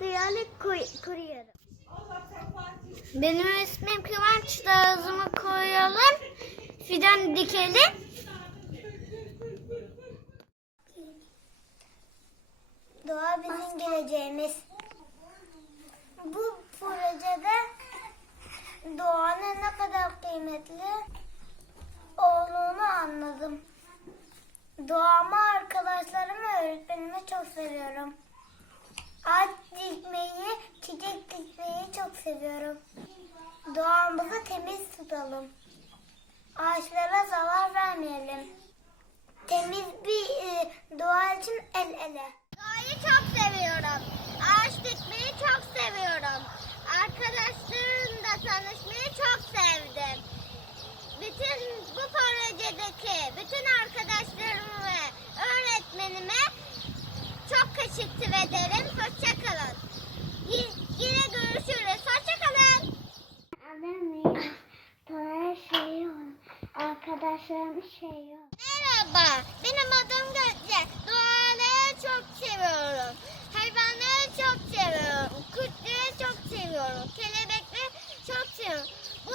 duyarlı koruyorum. Benim ismim Kıvanç. Ağzımı koyalım. Fidan dikelim. Doğa bizim geleceğimiz. Bu projede doğanın ne kadar kıymetli olduğunu anladım. Doğamı, arkadaşlarımı, öğretmenimi çok seviyorum. Ağaç dikmeyi, çiçek dikmeyi çok seviyorum. Doğamızı temiz tutalım. Ağaçlara zarar vermeyelim. Temiz bir e, doğa için el ele. Doğayı çok seviyorum. Ağaç dikmeyi çok seviyorum. Arkadaşlarımla tanışmayı çok sevdim. Bütün bu projedeki bütün arkadaşlarımı ve öğretmenime çok teşekkür ederim. arkadaşlarım şey yok. Merhaba, benim adım Gökçe. Doğaları çok seviyorum. Hayvanları çok seviyorum. Kurtları çok seviyorum. Kelebekleri çok seviyorum. Bu